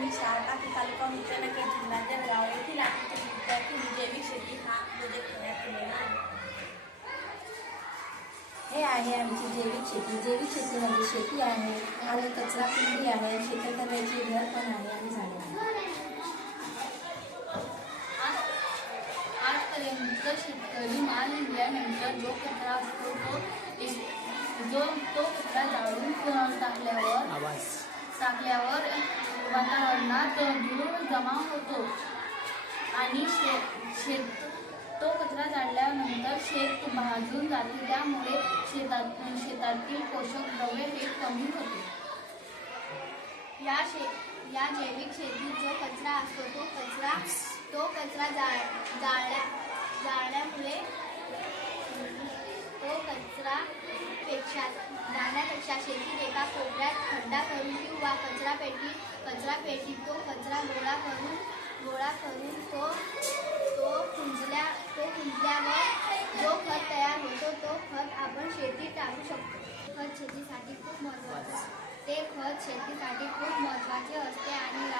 मी शारदा तालुका मुख्यानगर जिल्हा जळगाव येथील आठवीतील विद्यार्थी जैविक शेती हा प्रोजेक्ट तयार केलेला आहे. हे आहे आमची जैविक शेती जैविक शेतीमध्ये शेती आहे. आणि कचरा कुंडी आहे. शेतकऱ्याची घर पण आहे आणि झाडे आहे आजपर्यंत शेतकरी माल निघाल्यानंतर जो कचरा असतो तो जो तो कचरा जाळून टाकल्यावर टाकल्यावर वातावरणात धूर जमा होतो. आणि शेत शेत तो कचरा जाळल्यानंतर शेत भाजून जाते. त्यामुळे शेतात शेतातील पोषक द्रव्ये हे कमी होते. या शे या जैविक शेतीत जो कचरा असतो तो कचरा तो कचरा जाळ जाळल्या जाळल्यामुळे तो कचरा पेक्षा जाळण्यापेक्षा शेतीत एका खड्डा करून किंवा कचरा पेटी कचरा पेटीत तो कचरा गोळा करून गोळा करून तो तो कुंजल्या तो कुंजल्यावर जो खत तयार होतो तो खत आपण शेतीत टाकू शकतो. खत शेतीसाठी खूप महत्त्वाचं ते खत शेतीसाठी खूप महत्त्वाचे असते आणि